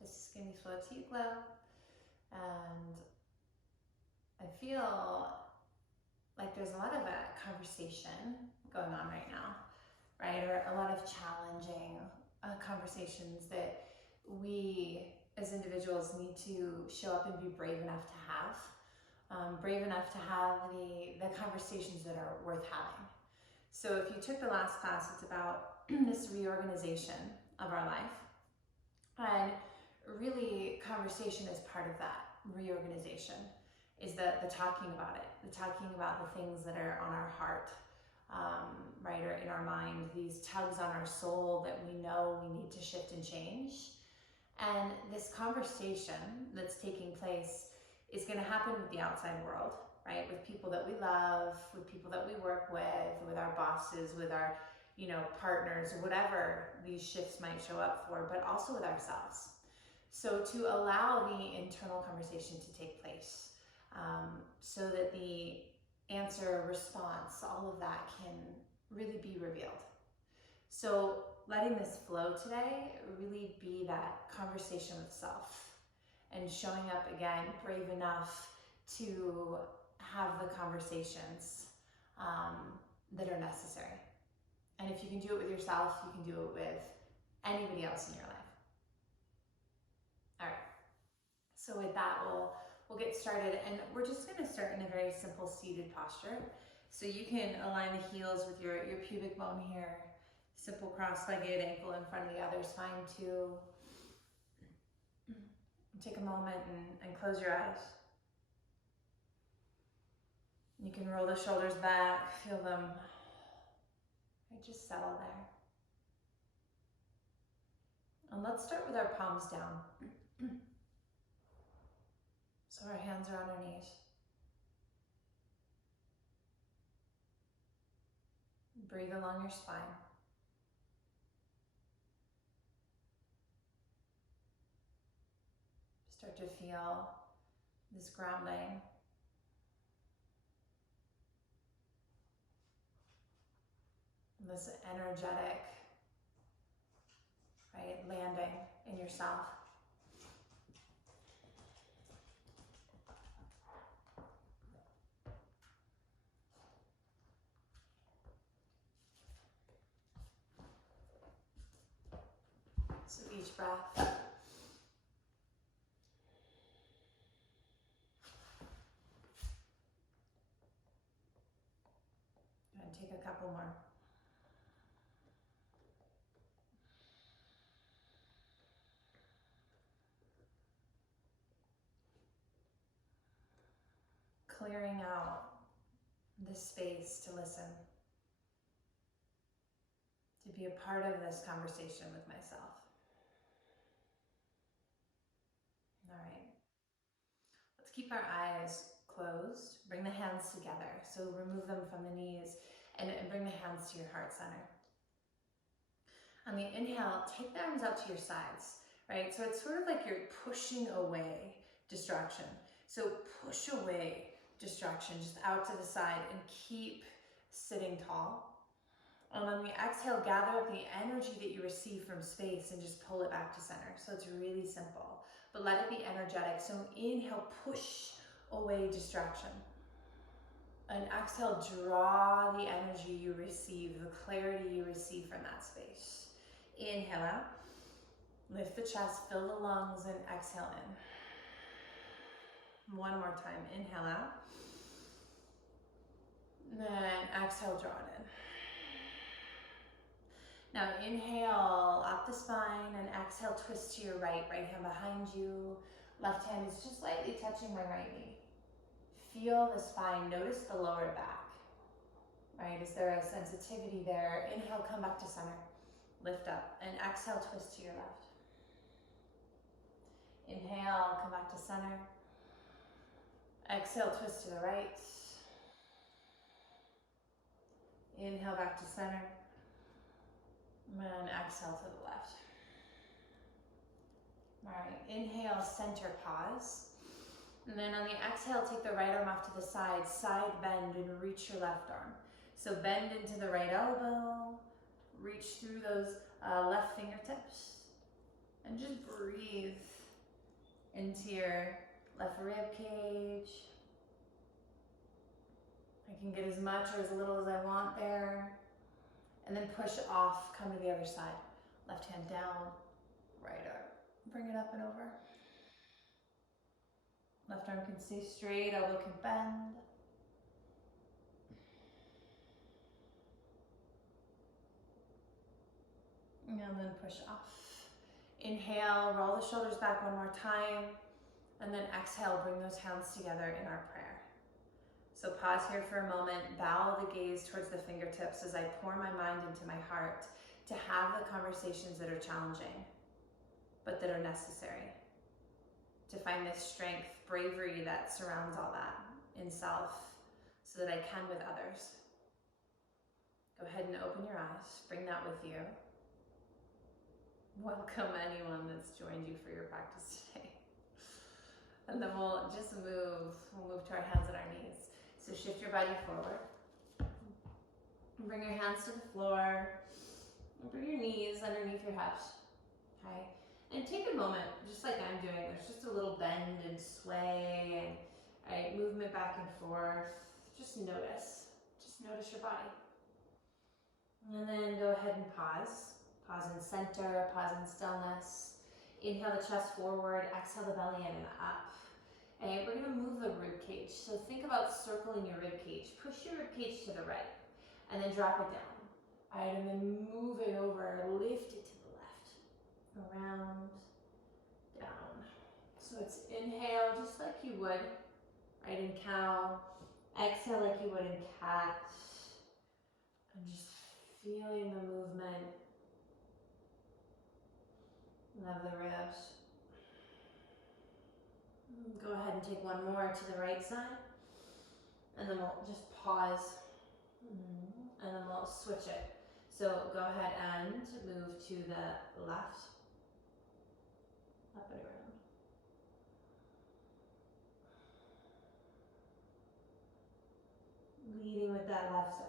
This is going to be Flow Till You Glow, and I feel like there's a lot of a conversation going on right now, right? Or a lot of challenging conversations that we as individuals need to show up and be brave enough to have. Brave enough to have the conversations that are worth having. So if you took the last class, it's about this reorganization of our life. And really, conversation is part of that reorganization, is the talking about it, the talking about the things that are on our heart, right, or in our mind, these tugs on our soul that we know we need to shift and change. And this conversation that's taking place is going to happen with the outside world, right? With people that we love, with people that we work with our bosses, with our, partners, whatever these shifts might show up for, but also with ourselves. So to allow the internal conversation to take place, so that the answer, response, all of that can really be revealed. So letting this flow today really be that conversation with self and showing up again, brave enough to have the conversations that are necessary. And if you can do it with yourself, you can do it with anybody else in your life. All right, so with that, we'll get started, and we're just gonna start in a very simple seated posture. So you can align the heels with your pubic bone here, simple cross-legged, ankle in front of the other is fine too. Take a moment and close your eyes. You can roll the shoulders back, feel them, right, just settle there. And let's start with our palms down. So our hands are on our knees. Breathe along your spine. Start to feel this grounding. This energetic, right, landing in yourself. So each breath, and take a couple more. Clearing out the space to listen, to be a part of this conversation with myself. All right, let's keep our eyes closed. Bring the hands together. So remove them from the knees and bring the hands to your heart center. On the inhale, take the arms out to your sides, right? So it's sort of like you're pushing away distraction. So push away distraction, just out to the side, and keep sitting tall. And on the exhale, gather up the energy that you receive from space and just pull it back to center. So it's really simple, but let it be energetic. So inhale, push away distraction. And exhale, draw the energy you receive, the clarity you receive from that space. Inhale out, lift the chest, fill the lungs, and exhale in. One more time, inhale out. Then exhale, draw it in. Now inhale up the spine and exhale, twist to your right. Right hand behind you. Left hand is just lightly touching my right knee. Feel the spine, notice the lower back. Right, is there a sensitivity there? Inhale, come back to center. Lift up and exhale, twist to your left. Inhale, come back to center. Exhale, twist to the right. Inhale, back to center. And exhale to the left. All right, inhale, center, pause. And then on the exhale, take the right arm off to the side, side bend, and reach your left arm. So bend into the right elbow, reach through those left fingertips. And just breathe into your left rib cage. I can get as much or as little as I want there. And then push off, come to the other side. Left hand down, right arm. Bring it up and over. Left arm can stay straight, elbow can bend. And then push off. Inhale, roll the shoulders back one more time. And then exhale, bring those hands together in our prayer. So pause here for a moment, bow the gaze towards the fingertips as I pour my mind into my heart to have the conversations that are challenging, but that are necessary. To find this strength, bravery that surrounds all that in self so that I can with others. Go ahead and open your eyes, bring that with you. Welcome anyone that's joined you for your practice today. And then we'll just move to our hands and our knees. So shift your body forward. Bring your hands to the floor. And bring your knees underneath your hips. Okay? And take a moment, just like I'm doing. There's just a little bend and sway and movement back and forth. Just notice. Just notice your body. And then go ahead and pause. Pause in center, pause in stillness. Inhale the chest forward, exhale the belly in and up. And we're gonna move the rib cage. So think about circling your rib cage. Push your rib cage to the right and then drop it down. All right, and then move it over, lift it to the left. Around, down. So it's inhale just like you would, right, in cow. Exhale like you would in cat. And just feeling the movement of the ribs. Go ahead and take one more to the right side. And then we'll just pause. And then we'll switch it. So go ahead and move to the left. Up and around. Leading with that left side.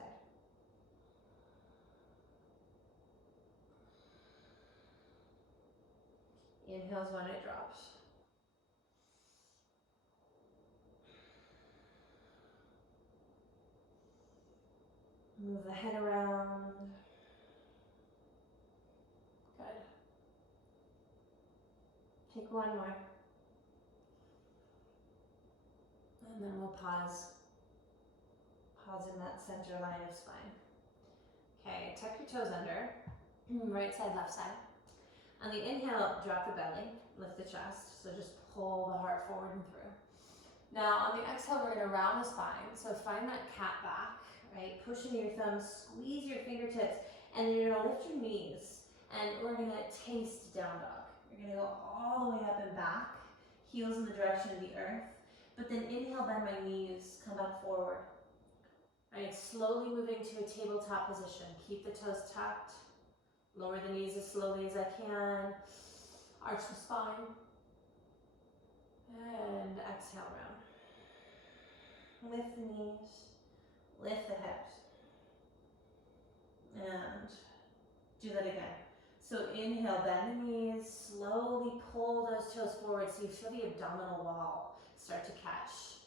Inhales when it drops. Move the head around. Good. Take one more. And then we'll pause. Pause in that center line of spine. Okay, tuck your toes under. Right side, left side. On the inhale, drop the belly, lift the chest. So just pull the heart forward and through. Now on the exhale, we're gonna round the spine. So find that cat back, right? Push into your thumbs, squeeze your fingertips, and then you're gonna lift your knees. And we're gonna taste down dog. You're gonna go all the way up and back, heels in the direction of the earth. But then inhale, bend my knees, come back forward. All right, slowly moving to a tabletop position. Keep the toes tucked. Lower the knees as slowly as I can. Arch the spine. And exhale round. Lift the knees. Lift the hips. And do that again. So inhale, bend the knees. Slowly pull those toes forward so you feel the abdominal wall start to catch.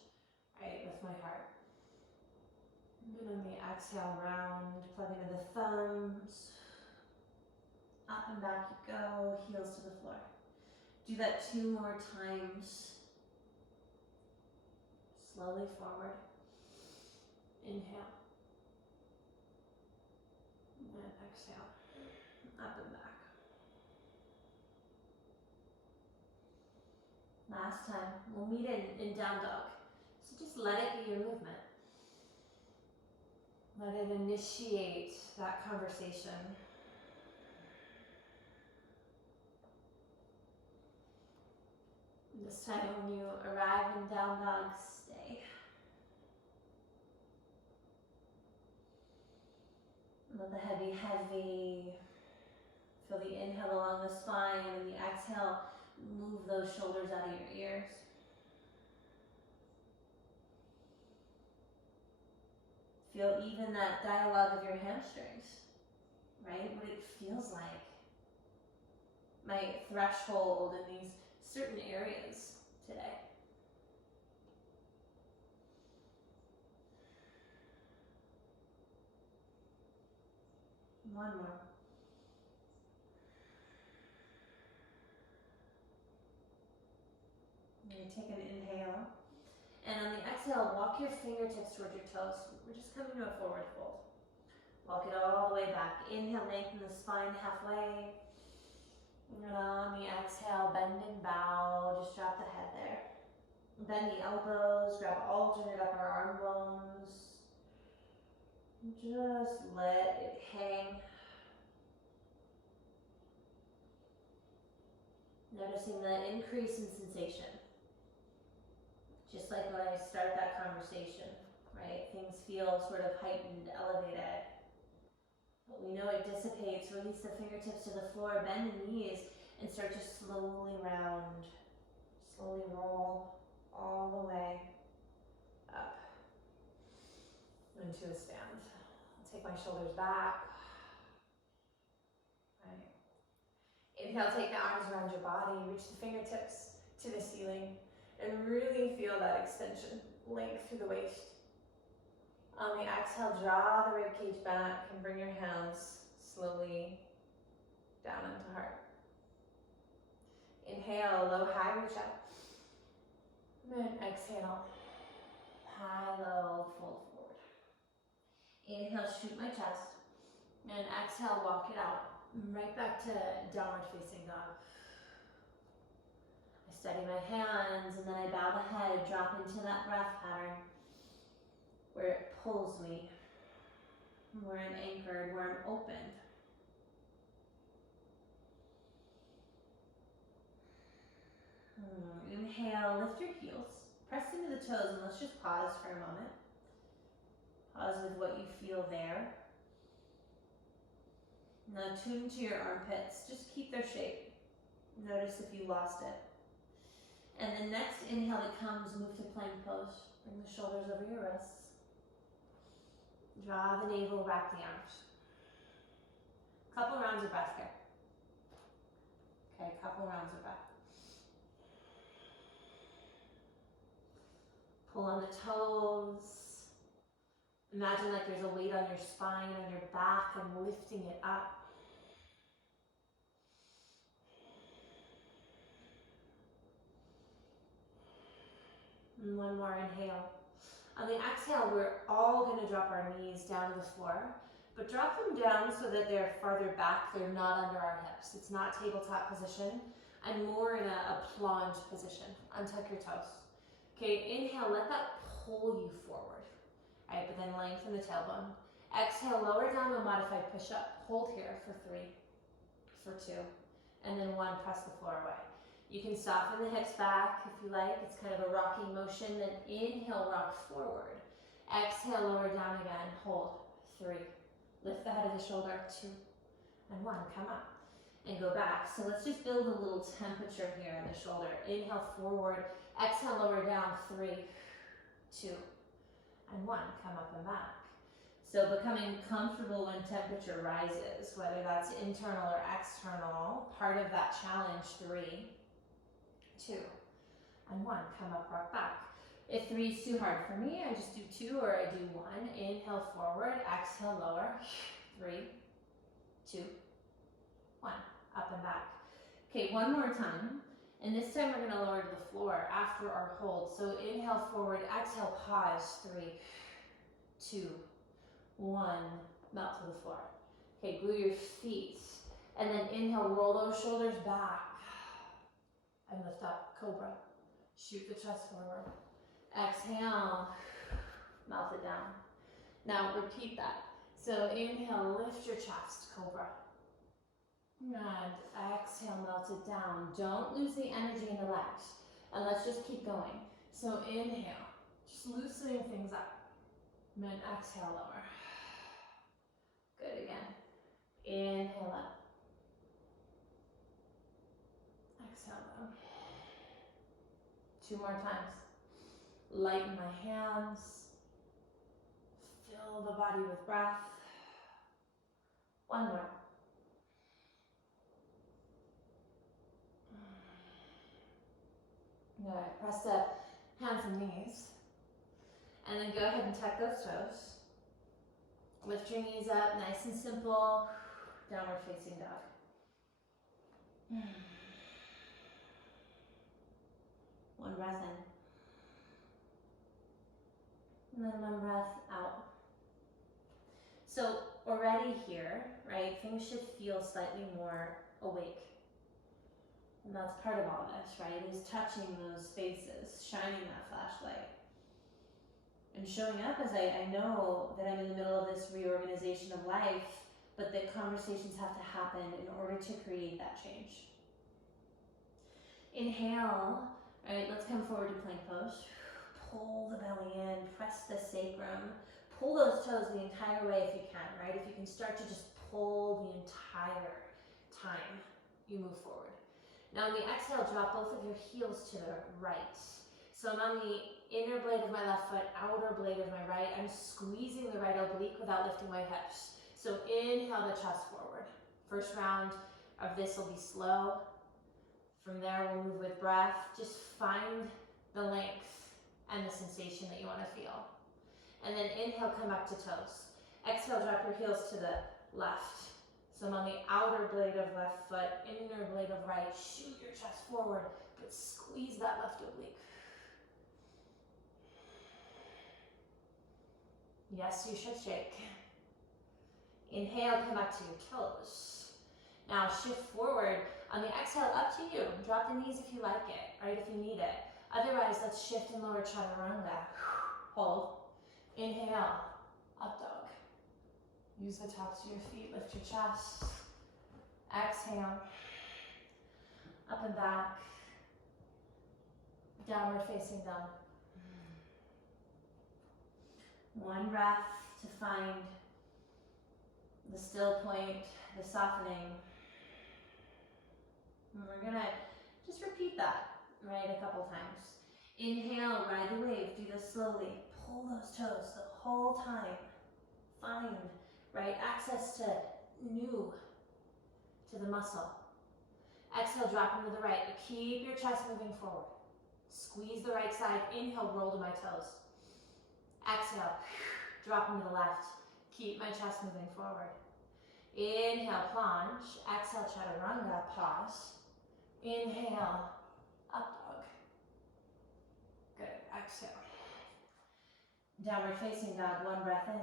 Right, with my heart. And on the exhale round, plug into the thumbs. Up and back you go, heels to the floor. Do that 2 more times. Slowly forward. Inhale. And exhale. Up and back. Last time. We'll meet in down dog. So just let it be your movement. Let it initiate that conversation. This time when you arrive in down dog, stay. Let the head be heavy. Feel the inhale along the spine and the exhale, move those shoulders out of your ears. Feel even that dialogue of your hamstrings, right? What it feels like. my threshold in these certain areas today. One more. You're going to take an inhale. And on the exhale, walk your fingertips towards your toes. We're just coming to a forward fold. Walk it all the way back. Inhale, lengthen the spine halfway. And on the exhale, bend and bow. Just drop the head there. Bend the elbows, grab alternate upper arm bones. Just let it hang. Noticing the increase in sensation. Just like when I start that conversation, right? Things feel sort of heightened, elevated. But we know it dissipates. Release the fingertips to the floor, bend the knees, and start to slowly round. Slowly roll all the way up into a stand. I'll take my shoulders back. Right. Inhale, take the arms around your body. Reach the fingertips to the ceiling. And really feel that extension, length through the waist. On the exhale, draw the ribcage back and bring your hands slowly down into heart. Inhale, low, high, reach up. And then exhale, high, low, fold forward. Inhale, shoot my chest. And exhale, walk it out. Right back to downward facing dog. Steady my hands, and then I bow the head, drop into that breath pattern where it pulls me, where I'm anchored, where I'm open. Inhale, lift your heels, press into the toes, and let's just pause for a moment. Pause with what you feel there. Now tune to your armpits, just keep their shape. Notice if you lost it. And the next inhale that comes, move to plank pose. Bring the shoulders over your wrists. Draw the navel, wrap the arms. Couple rounds of breath here. Okay, couple rounds of breath. Pull on the toes. Imagine like there's a weight on your spine, on your back, and lifting it up. And one more inhale. On the exhale, we're all going to drop our knees down to the floor, but drop them down so that they're farther back, they're not under our hips. It's not tabletop position. I'm more in a plunge position. Untuck your toes. Okay, inhale, let that pull you forward. All right, but then lengthen the tailbone. Exhale, lower down to a modified push-up. Hold here for 3, for 2, and then 1, press the floor away. You can soften the hips back if you like. It's kind of a rocking motion. Then inhale, rock forward. Exhale, lower down again. Hold. 3. Lift the head of the shoulder. 2 and 1. Come up and go back. So let's just build a little temperature here in the shoulder. Inhale, forward. Exhale, lower down. 3, 2 and 1. Come up and back. So becoming comfortable when temperature rises, whether that's internal or external, part of that challenge. 3, 2 and 1. Come up, rock back. If 3 is too hard for me, I just do 2 or I do 1. Inhale, forward. Exhale, lower. 3, 2, 1. Up and back. Okay, one more time. And this time we're going to lower to the floor after our hold. So inhale, forward. Exhale, pause. 3, 2, 1. Melt to the floor. Okay, glue your feet. And then inhale, roll those shoulders back. And lift up, cobra. Shoot the chest forward. Exhale, melt it down. Now repeat that. So inhale, lift your chest, cobra. And exhale, melt it down. Don't lose the energy in the legs. And let's just keep going. So inhale, just loosening things up. And then exhale, lower. Good again. Inhale up. Exhale down. 2 more times. Lighten my hands. Fill the body with breath. 1 more. Good. Press the hands and knees. And then go ahead and tuck those toes. Lift your knees up, nice and simple. Downward facing dog. One breath in. And then one breath out. So already here, right, things should feel slightly more awake. And that's part of all this, right, is touching those spaces, shining that flashlight. And showing up as I know that I'm in the middle of this reorganization of life, but that conversations have to happen in order to create that change. Inhale, right, let's come forward to plank pose. Pull the belly in, press the sacrum. Pull those toes the entire way if you can, right? If you can start to just pull the entire time you move forward. Now on the exhale, drop both of your heels to the right. So I'm on the inner blade of my left foot, outer blade of my right. I'm squeezing the right oblique without lifting my hips. So inhale the chest forward. First round of this will be slow. From there, we'll move with breath. Just find the length and the sensation that you want to feel. And then inhale, come back to toes. Exhale, drop your heels to the left. So I'm on the outer blade of left foot, inner blade of right. Shoot your chest forward, but squeeze that left oblique. Yes, you should shake. Inhale, come back to your toes. Now shift forward. On the exhale, up to you. Drop the knees if you like it, right, if you need it. Otherwise, let's shift and lower chaturanga. Hold. Inhale, up dog. Use the tops of your feet, lift your chest. Exhale, up and back. Downward facing dog. One breath to find the still point, the softening. And we're gonna just repeat that, right, a couple times. Inhale, ride the wave, do this slowly. Pull those toes the whole time. Find, right, access to new, to the muscle. Exhale, drop into the right, but keep your chest moving forward. Squeeze the right side, inhale, roll to my toes. Exhale, drop into the left. Keep my chest moving forward. Inhale, plunge. Exhale, chaturanga, pause. Inhale, up dog. Good, exhale. Downward facing dog, one breath in.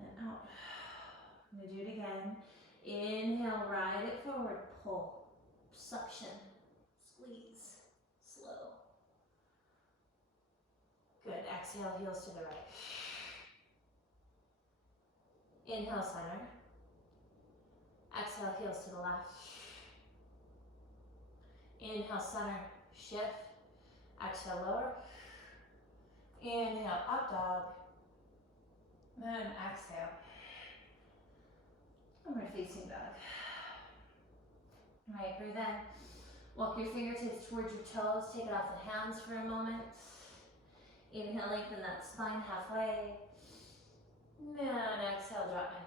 And out. I'm gonna do it again. Inhale, ride it forward, pull. Suction, squeeze, slow. Good, exhale, heels to the right. Inhale, center. Exhale, heels to the left. Inhale, center, shift. Exhale, lower. Inhale, up dog. Then exhale. Downward facing dog. All right, breathe in. Walk your fingertips towards your toes. Take it off the hands for a moment. Inhale, lengthen that spine halfway. And exhale, drop my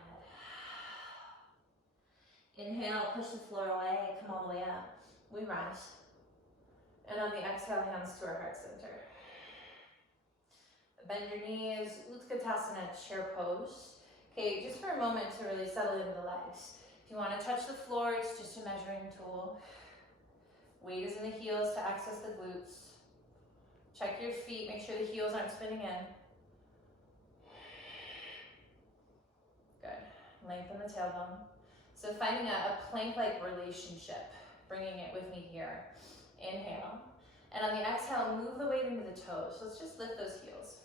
head. Inhale, push the floor away, come all the way up. We rise. And on the exhale, hands to our heart center. Bend your knees, Utkatasana, chair pose. Okay, just for a moment to really settle into the legs. If you want to touch the floor, it's just a measuring tool. Weight is in the heels to access the glutes. Check your feet, make sure the heels aren't spinning in. Good, lengthen the tailbone. So finding a plank-like relationship, bringing it with me here. Inhale. And on the exhale, move the weight into the toes. So let's just lift those heels.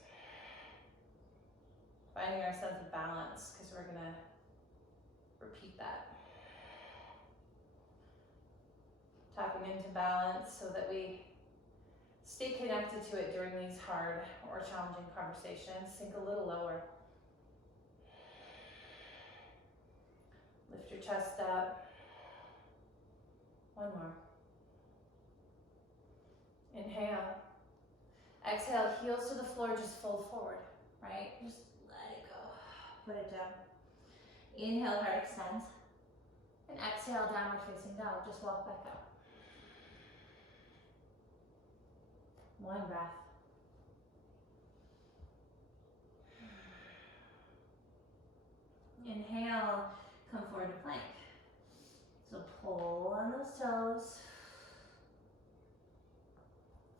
Finding our sense of balance, because we're gonna repeat that. Tapping into balance so that we stay connected to it during these hard or challenging conversations. Sink a little lower. Lift your chest up. One more. Inhale. Exhale, heels to the floor, just fold forward, right? Just let it go. Put it down. Inhale, heart extends. And exhale, downward facing dog. Just walk back up. One breath. Inhale, come forward to plank. So pull on those toes.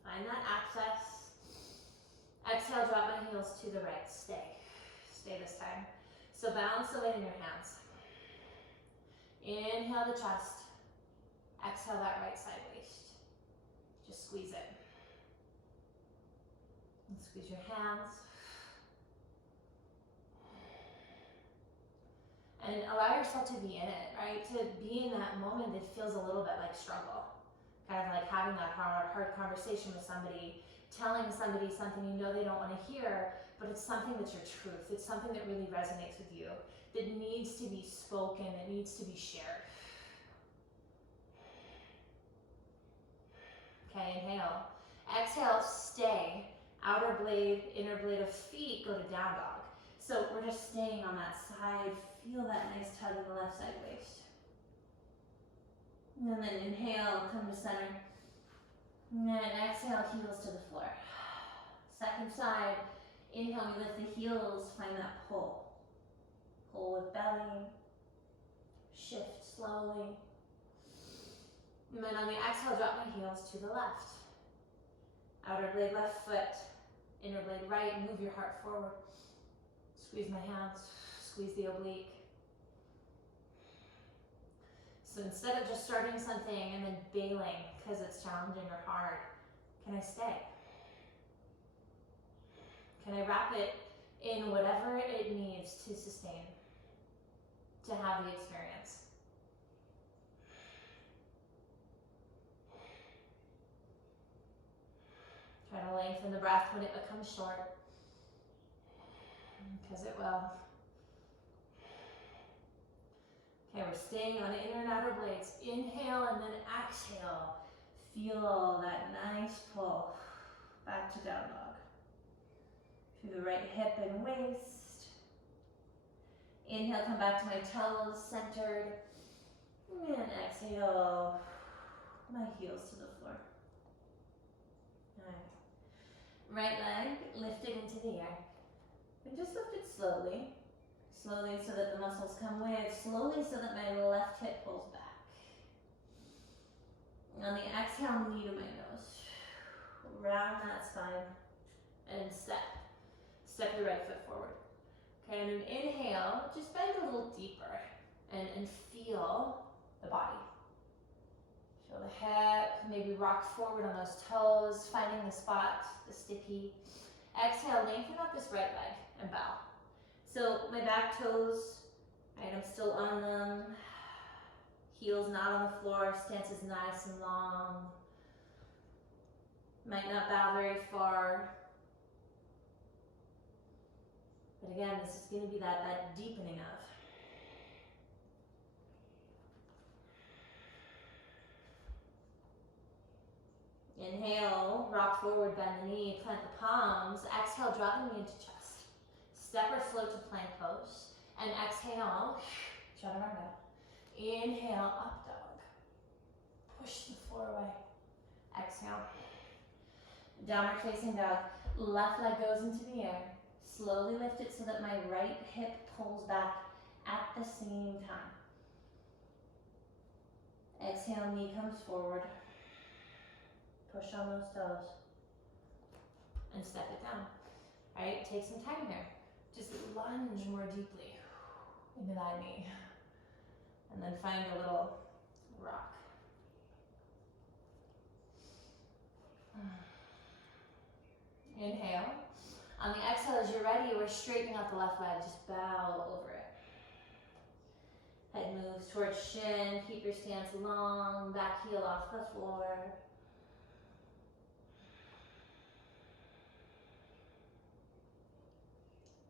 Find that access. Exhale, drop my heels to the right. Stay. Stay this time. So balance the weight in your hands. Inhale the chest. Exhale that right side waist. Just squeeze it. And squeeze your hands. And allow yourself to be in it, right? To be in that moment that feels a little bit like struggle. Kind of like having that hard conversation with somebody, telling somebody something you know they don't want to hear, but it's something that's your truth. It's something that really resonates with you, that needs to be spoken, that needs to be shared. Okay, inhale. Exhale, stay. Outer blade, inner blade of feet go to down dog. So we're just staying on that side. Feel that nice tug in the left side waist. And then inhale, come to center. And then exhale, heels to the floor. Second side, inhale, we lift the heels, find that pull. Pull with belly. Shift slowly. And then on the exhale, drop my heels to the left. Outer blade left foot, inner blade right, move your heart forward. Squeeze my hands, squeeze the oblique. So instead of just starting something and then bailing because it's challenging or hard, can I stay? Can I wrap it in whatever it needs to sustain, to have the experience? Try to lengthen the breath when it becomes short, because it will. Okay, we're staying on the inner and outer blades. Inhale and then exhale. Feel that nice pull back to down dog. To the right hip and waist. Inhale, come back to my toes, centered. And exhale, my heels to the floor. All right. Right leg lifted into the air. And just lift it slowly. Slowly so that the muscles come with. Slowly so that my left hip pulls back. On the exhale, knee to my nose. Round that spine. And step. Step your right foot forward. Okay, and an inhale, just bend a little deeper. And feel the body. Feel the hip. Maybe rock forward on those toes. Finding the spot, the sticky. Exhale, lengthen up this right leg and bow. So my back toes, right, I'm still on them. Heels not on the floor, stance is nice and long. Might not bow very far. But again, this is going to be that deepening of. Inhale, rock forward, bend the knee, plant the palms. Exhale, drop the knee into chest. Step or float to plank pose. And exhale, chaturanga. Inhale, up dog. Push the floor away. Exhale. Downward facing dog. Left leg goes into the air. Slowly lift it so that my right hip pulls back at the same time. Exhale, knee comes forward. Push on those toes. And step it down. All right, take some time here. Just lunge more deeply into that knee. And then find a little rock. Inhale. On the exhale, as you're ready, we're straightening out the left leg. Just bow over it. Head moves towards shin. Keep your stance long. Back heel off the floor.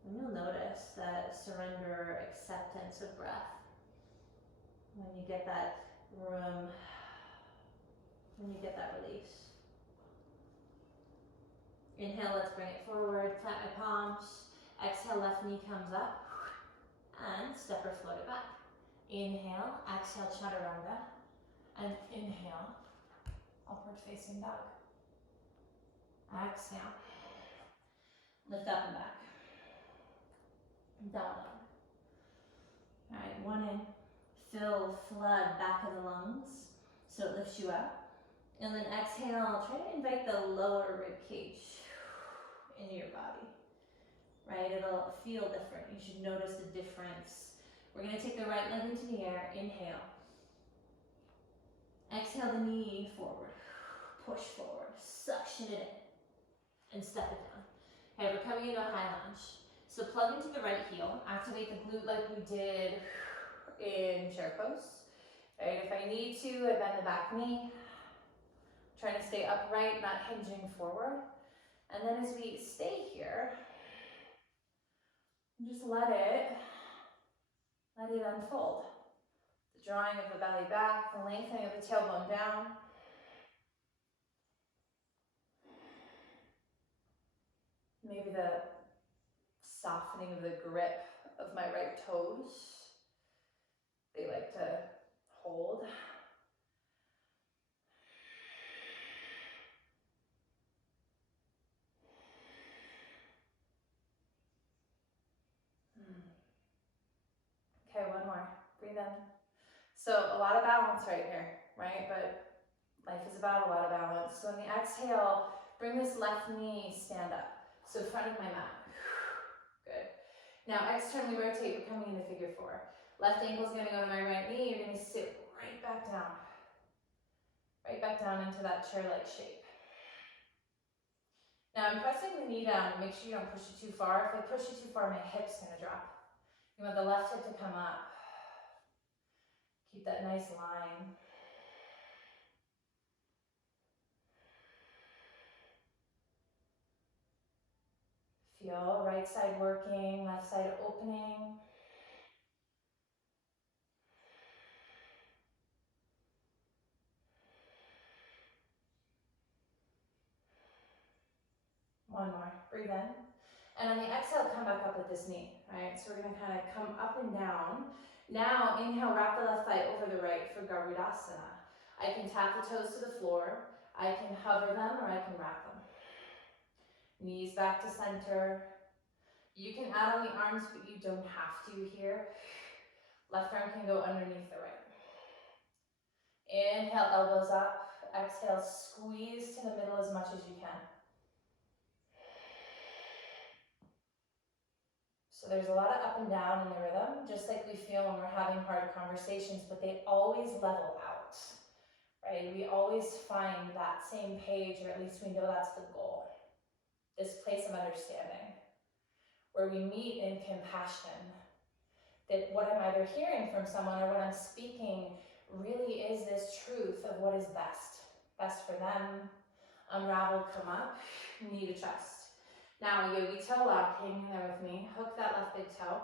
And you'll notice that surrender, acceptance of breath. When you get that room, when you get that release. Inhale, let's bring it forward, plant my palms. Exhale, left knee comes up. And step or float it back. Inhale, exhale, chaturanga. And inhale, upward facing dog. Exhale. Lift up and back. Down dog. All right, one in. Fill, flood back of the lungs so it lifts you up. And then exhale, try to invite the lower rib cage into your body. Right, it'll feel different. You should notice the difference. We're gonna take the right leg into the air, inhale. Exhale the knee forward, push forward, suction it in, and step it down. Okay, we're coming into a high lunge. So plug into the right heel, activate the glute like we did in chair pose. Right, if I need to, I bend the back knee. Trying to stay upright, not hinging forward. And then as we stay here, just let it unfold. The drawing of the belly back, the lengthening of the tailbone down. Maybe the softening of the grip of my right toes. They like to hold. Okay, one more. Breathe in. So a lot of balance right here, right? But life is about a lot of balance. So on the exhale, bring this left knee, stand up. So front of my mat. Good. Now externally rotate, we're coming into figure four. Left ankle's gonna go to my right knee, you're gonna sit right back down. Right back down into that chair-like shape. Now I'm pressing the knee down, make sure you don't push it too far. If I push it too far, my hip's gonna drop. You want the left hip to come up. Keep that nice line. Feel right side working, left side opening. One more, breathe in. And on the exhale, come back up with this knee, right? So we're gonna kind of come up and down. Now, inhale, wrap the left thigh over the right for Garudasana. I can tap the toes to the floor, I can hover them, or I can wrap them. Knees back to center. You can add on the arms, but you don't have to here. Left arm can go underneath the right. Inhale, elbows up. Exhale, squeeze to the middle as much as you can. So there's a lot of up and down in the rhythm, just like we feel when we're having hard conversations, but they always level out, right? We always find that same page, or at least we know that's the goal. This place of understanding, where we meet in compassion, that what I'm either hearing from someone or what I'm speaking really is this truth of what is best. Best for them. Unravel, come up, knee to chest. Now, yogi toe lock, hang in there with me. Hook that left big toe.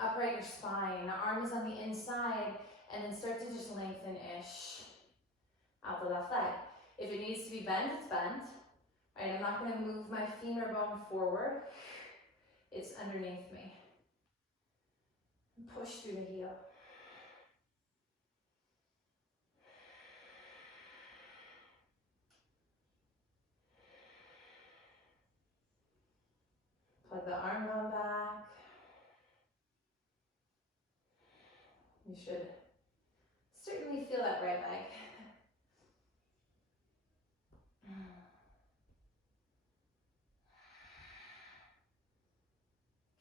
Upright your spine, arm is on the inside, and then start to just lengthen-ish out the left leg. If it needs to be bent, it's bent. Right, I'm not gonna move my femur bone forward. It's underneath me. Push through the heel. Plug the arm bone back. You should certainly feel that right leg.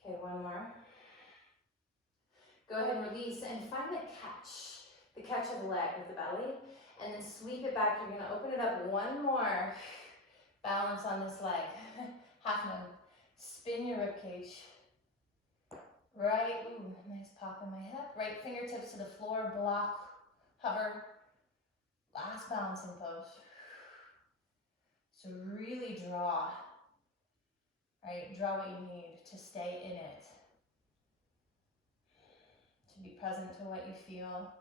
Okay, one more. Go ahead and release and find the catch of the leg with the belly, and then sweep it back. You're gonna open it up one more. Balance on this leg. Half moon. Spin your rib cage. Right, ooh, nice pop in my hip. Right fingertips to the floor, block, hover. Last balancing pose. So really draw, right? Draw what you need to stay in it. To be present to what you feel.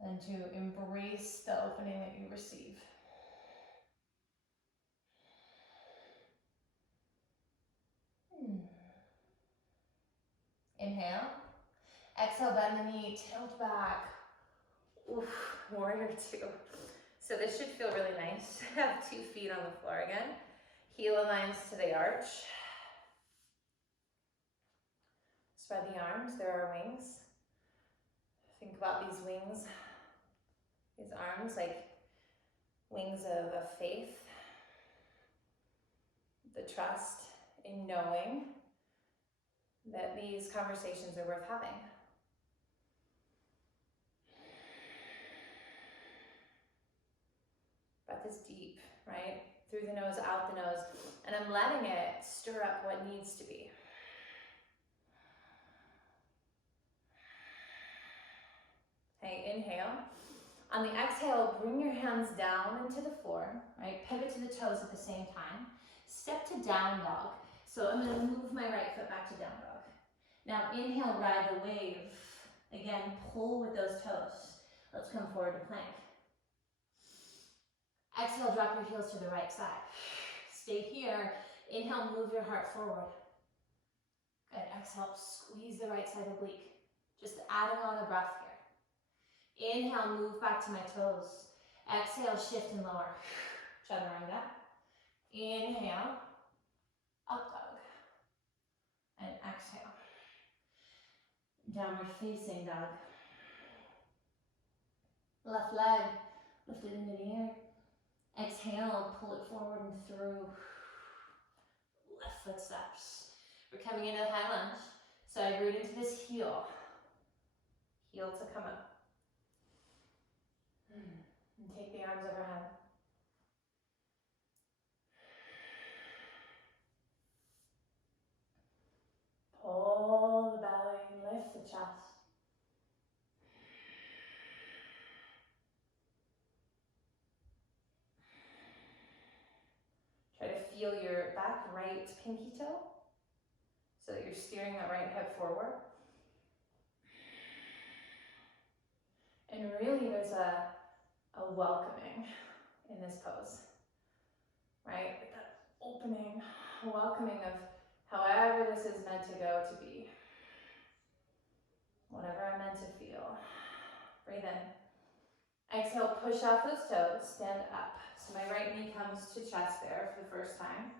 And to embrace the opening that you receive. Inhale. Exhale, bend the knee, tilt back. Oof, warrior two. So this should feel really nice. Have 2 feet on the floor again. Heel aligns to the arch. Spread the arms, there are wings. Think about these wings, these arms like wings of faith. The trust in knowing that these conversations are worth having. Breath is deep, right? Through the nose, out the nose. And I'm letting it stir up what needs to be. Okay, inhale. On the exhale, bring your hands down into the floor, right? Pivot to the toes at the same time. Step to down dog. So I'm gonna move my right foot back to down dog. Now inhale, ride the wave. Again, pull with those toes. Let's come forward to plank. Exhale, drop your heels to the right side. Stay here. Inhale, move your heart forward. Good, exhale, squeeze the right side oblique. Just adding on the breath here. Inhale, move back to my toes. Exhale, shift and lower. Chaturanga. Inhale, up dog. And exhale. Downward facing dog. Left leg lifted into the air. Exhale, pull it forward and through. Left foot steps. We're coming into the high lunge. Side root into this heel. Heel to come up. And take the arms overhead. Pull the belly, lift the chest. Try to feel your back right pinky toe so that you're steering that right hip forward. And really there's a welcoming in this pose, right? That opening, welcoming of however this is meant to go to be. Whatever I'm meant to feel. Breathe in. Exhale, push off those toes, stand up. So my right knee comes to chest there for the first time.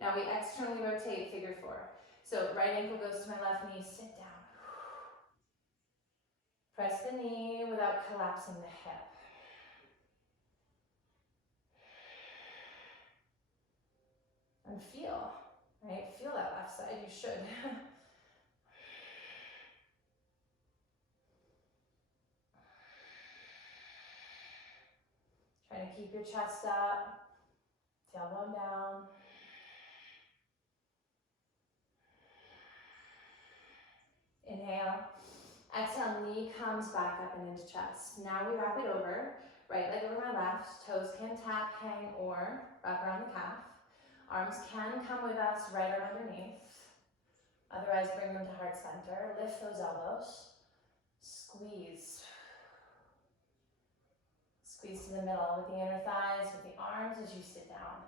Now we externally rotate, figure four. So right ankle goes to my left knee, sit down. Press the knee without collapsing the hip. And feel, right? Feel that left side, you should. Trying to keep your chest up, tailbone down. Inhale. Exhale, knee comes back up and into chest. Now we wrap it over. Right leg over my left. Toes can tap, hang, or wrap around the calf. Arms can come with us, right arm underneath. Otherwise, bring them to heart center. Lift those elbows. Squeeze. Squeeze to the middle with the inner thighs, with the arms as you sit down.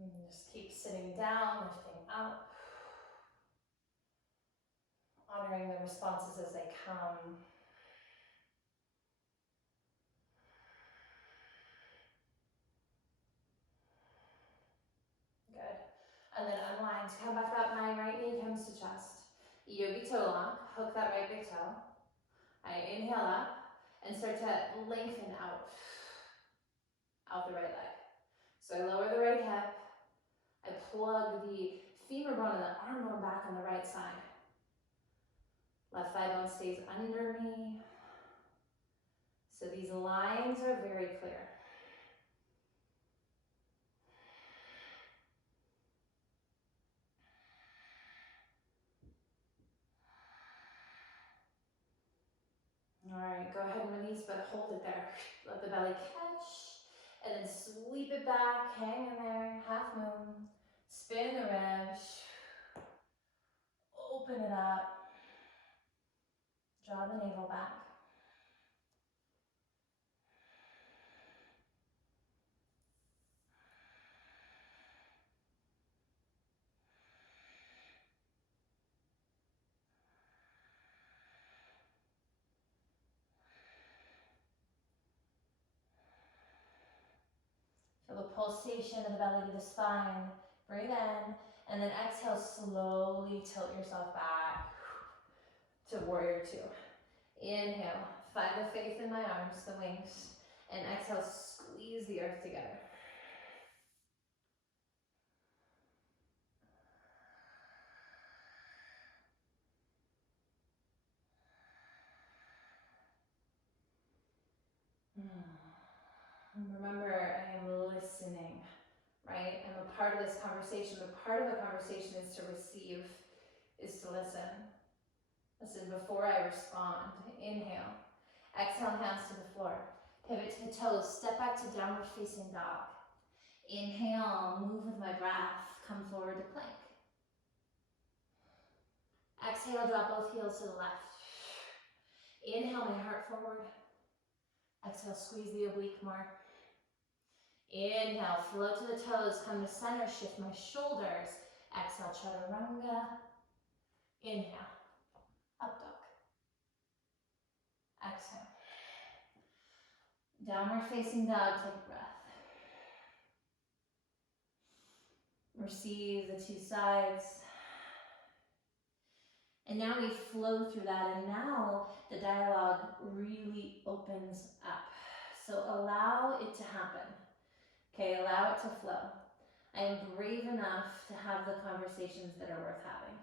And just keep sitting down, lifting up. Honoring the responses as they come. Good. And then unwind. Come back up. My right knee comes to chest. Yogi toe lock. Hook that right big toe. I inhale up and start to lengthen out. Out the right leg. So I lower the right hip. I plug the femur bone and the arm bone back on the right side. Left thigh bone stays under me. So these lines are very clear. All right, go ahead and release, but hold it there. Let the belly catch, and then sweep it back, hang in there, half moon. Spin the ribs, open it up, draw the navel back. Feel the pulsation of the belly to the spine. Breathe in, and then exhale, slowly tilt yourself back to warrior two. Inhale, find the faith in my arms, the wings, and exhale, squeeze the earth together. Remember, I am listening, right? I'm a part of this conversation, but part of the conversation is to receive, is to listen. Listen before I respond. Inhale. Exhale, hands to the floor. Pivot to the toes. Step back to downward facing dog. Inhale, move with my breath. Come forward to plank. Exhale, drop both heels to the left. Inhale, my heart forward. Exhale, squeeze the oblique more. Inhale, float to the toes, come to center, shift my shoulders. Exhale, chaturanga. Inhale, up dog. Exhale. Downward facing dog, take a breath. Receive the two sides. And now we flow through that, and now the dialogue really opens up. So allow it to happen. Okay, allow it to flow. I am brave enough to have the conversations that are worth having,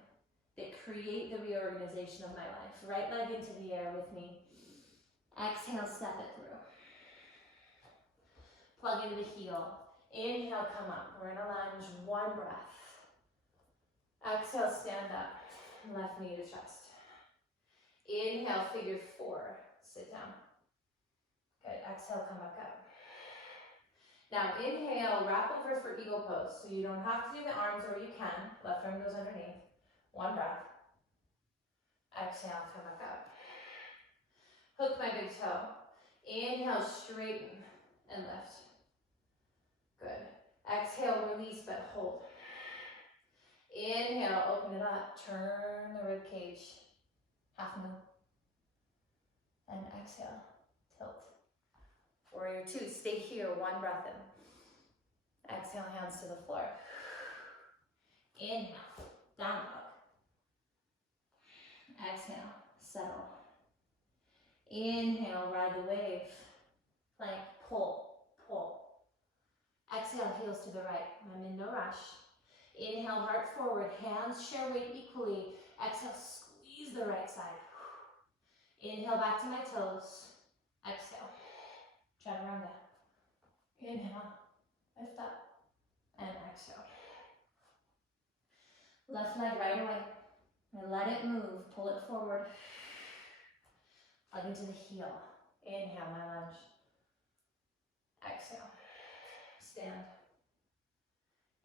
that create the reorganization of my life. Right leg into the air with me. Exhale, step it through. Plug into the heel. Inhale, come up. We're in a lunge, one breath. Exhale, stand up. Left knee to chest. Inhale, figure four. Sit down. Good. Exhale, come back up. Now inhale, wrap over for eagle pose. So you don't have to do the arms, or you can. Left arm goes underneath. One breath. Exhale, come back up. Hook my big toe. Inhale, straighten and lift. Good. Exhale, release, but hold. Inhale, open it up. Turn the rib cage. Half moon. And exhale, tilt. Warrior two, stay here, one breath in. Exhale, hands to the floor. Inhale, down dog. Exhale, settle. Inhale, ride the wave. Plank, pull, pull. Exhale, heels to the right. I'm in no rush. Inhale, heart forward, hands share weight equally. Exhale, squeeze the right side. Inhale, back to my toes. Exhale, chaturanga. Inhale, lift up, and exhale. Left leg right away. And let it move, pull it forward. Plug into the heel. Inhale, my lunge. Exhale, stand.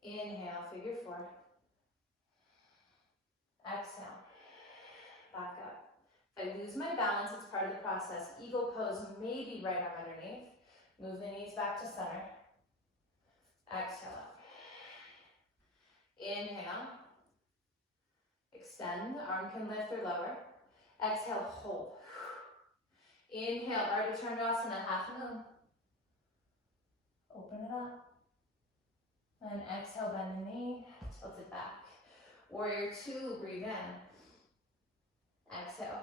Inhale, figure four. Exhale, back up. If I lose my balance, it's part of the process. Eagle pose, maybe right arm underneath. Move the knees back to center. Exhale up. Inhale. Extend, arm can lift or lower. Exhale, hold. Inhale, Ardha Chandrasana, half moon. Open it up. And exhale, bend the knee, tilt it back. Warrior two, breathe in. Exhale.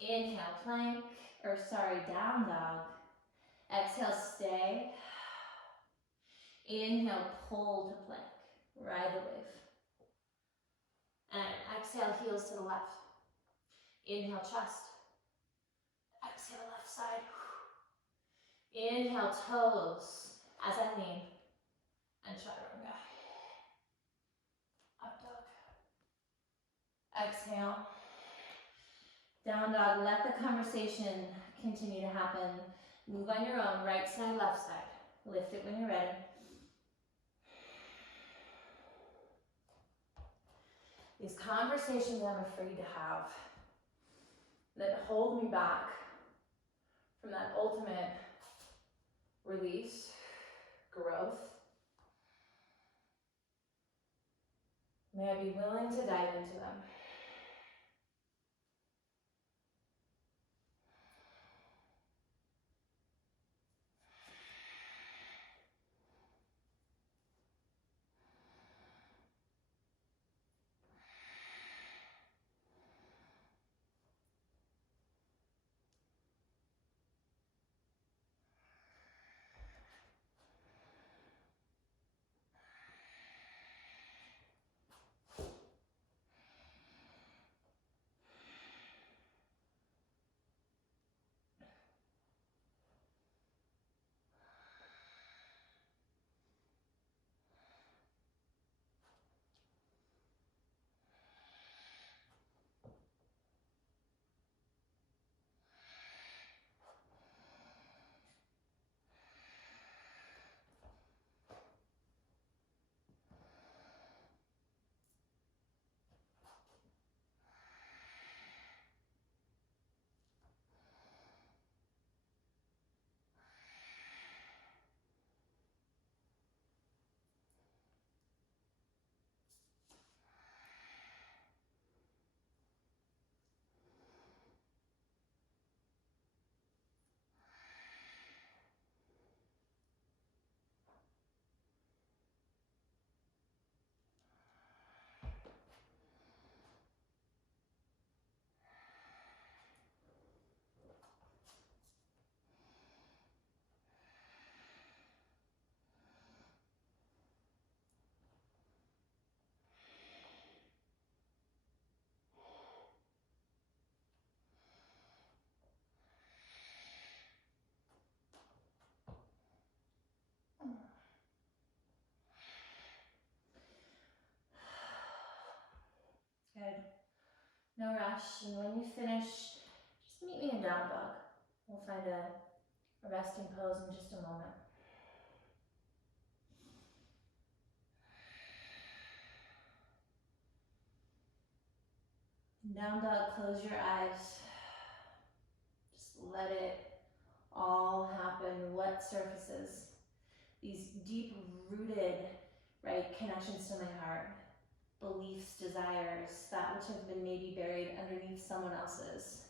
Inhale, plank, down dog. Exhale, stay. Inhale, pull to plank. Ride the wave. And exhale, heels to the left. Inhale, chest. Exhale, left side. Inhale, toes as I lean. And chaturanga. Up dog. Exhale. Down dog. Let the conversation continue to happen. Move on your own. Right side, left side. Lift it when you're ready. These conversations I'm afraid to have that hold me back from that ultimate release, growth. May I be willing to dive into them. No rush, and when you finish, just meet me in down dog. We'll find a resting pose in just a moment. Down dog, close your eyes. Just let it all happen. Wet surfaces. These deep rooted, right, connections to my heart. Beliefs, desires, that which have been maybe buried underneath someone else's.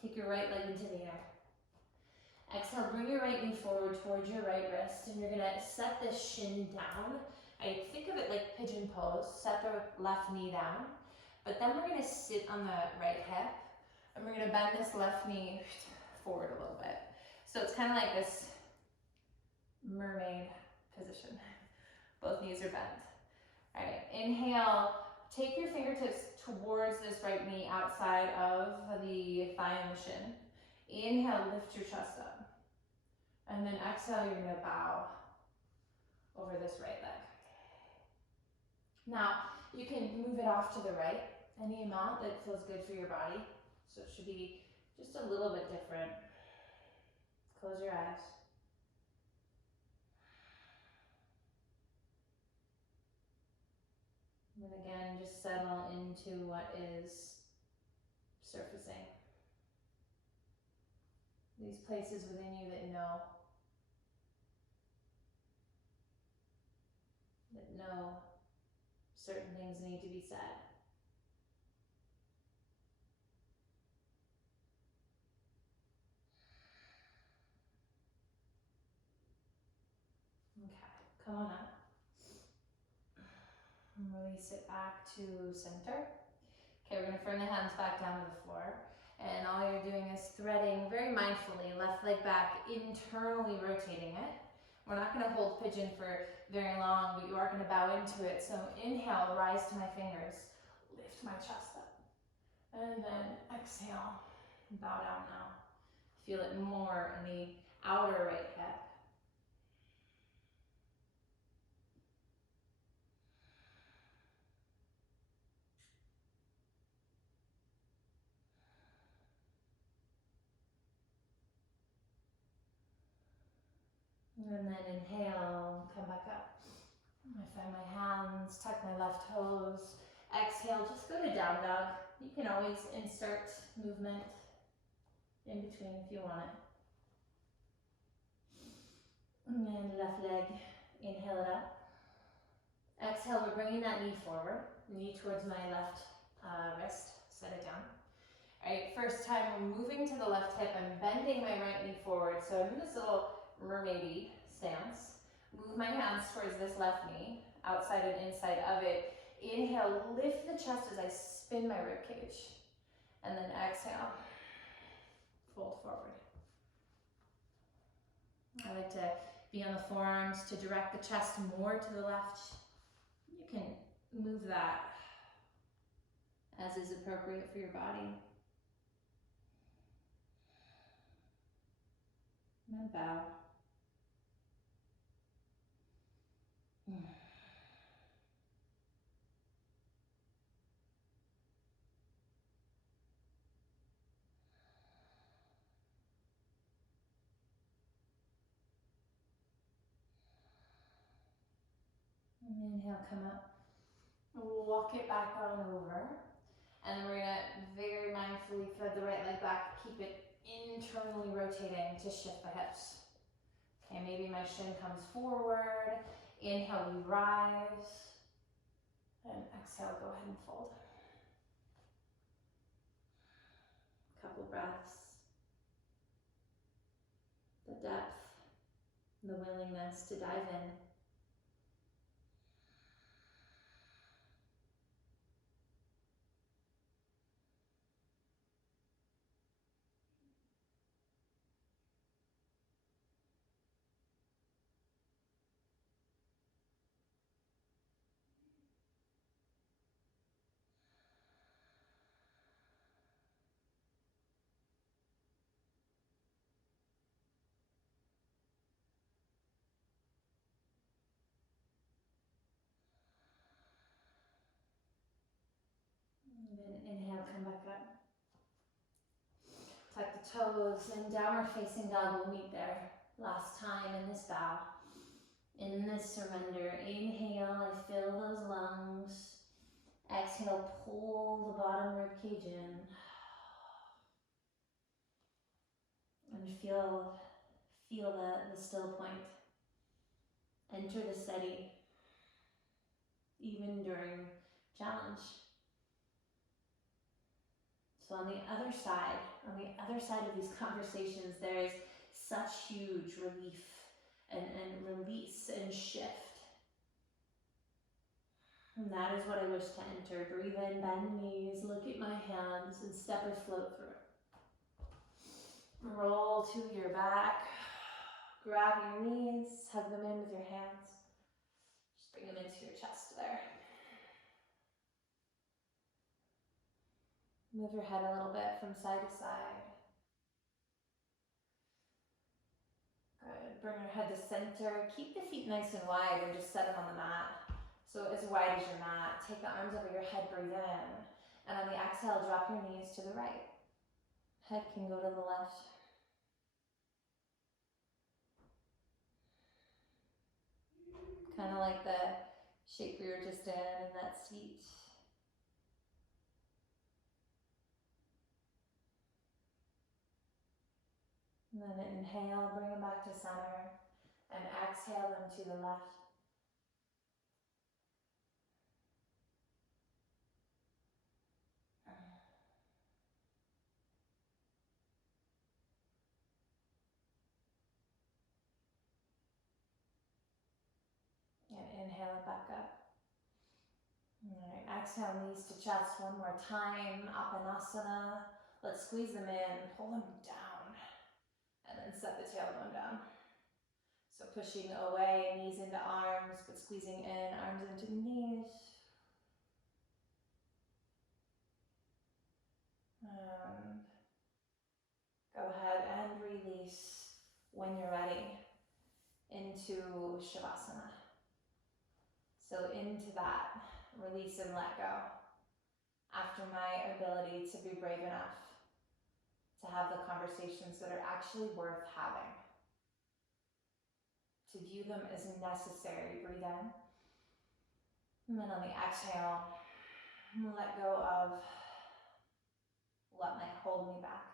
Take your right leg into the air. Exhale, bring your right knee forward towards your right wrist, and you're gonna set this shin down. I think of it like pigeon pose. Set the left knee down, but then we're gonna sit on the right hip, and we're gonna bend this left knee forward a little bit. So it's kind of like this mermaid position. Both knees are bent. All right, inhale, take your fingertips towards this right knee outside of the thigh and the shin. Inhale, lift your chest up. And then exhale, you're gonna bow over this right leg. Now, you can move it off to the right, any amount that feels good for your body. So it should be just a little bit different. Close your eyes. And again, just settle into what is surfacing. These places within you that know certain things need to be said. Okay, come on up. And release it back to center. Okay, we're gonna turn the hands back down to the floor. And all you're doing is threading very mindfully, left leg back, internally rotating it. We're not gonna hold pigeon for very long, but you are gonna bow into it. So inhale, rise to my fingers, lift my chest up. And then exhale, bow down now. Feel it more in the outer right hip. And then inhale, come back up. I find my hands, tuck my left toes. Exhale, just go to down dog. You can always insert movement in between if you want it. And then left leg, inhale it up. Exhale, we're bringing that knee forward. Knee towards my left wrist, set it down. All right, first time we're moving to the left hip. I'm bending my right knee forward. So I'm in this little mermaidy stance. Move my hands towards this left knee, outside and inside of it. Inhale, lift the chest as I spin my rib cage. And then exhale, fold forward. I like to be on the forearms to direct the chest more to the left. You can move that as is appropriate for your body. And then bow. Inhale, come up. We'll walk it back on over. And then we're gonna very mindfully thread the right leg back, keep it internally rotating to shift the hips. Okay, maybe my shin comes forward. Inhale, we rise. And exhale, go ahead and fold. Couple breaths. The depth, the willingness to dive in. Inhale, come back up. Tuck the toes, and downward facing dog will meet there. Last time in this bow. In this surrender, inhale, I fill those lungs. Exhale, pull the bottom rib cage in. And feel the still point. Enter the steady, even during challenge. So on the other side of these conversations, there is such huge relief and release and shift. And that is what I wish to enter. Breathe in, bend the knees, look at my hands, and step or float through. Roll to your back. Grab your knees, hug them in with your hands. Just bring them into your chest there. Move your head a little bit from side to side. Good. Bring your head to center. Keep the feet nice and wide and just set them on the mat. So as wide as your mat. Take the arms over your head, breathe in. And on the exhale, drop your knees to the right. Head can go to the left. Kind of like the shape we were just in that seat. And then inhale, bring them back to center. And exhale them to the left. And inhale it back up. All right, exhale, knees to chest one more time. Apanasana. Let's squeeze them in, pull them down. And then set the tailbone down. So pushing away, knees into arms, but squeezing in, arms into knees. And go ahead and release when you're ready into Shavasana. So into that, release and let go. After my ability to be brave enough to have the conversations that are actually worth having. To view them as necessary, breathe in. And then on the exhale, let go of what might hold me back.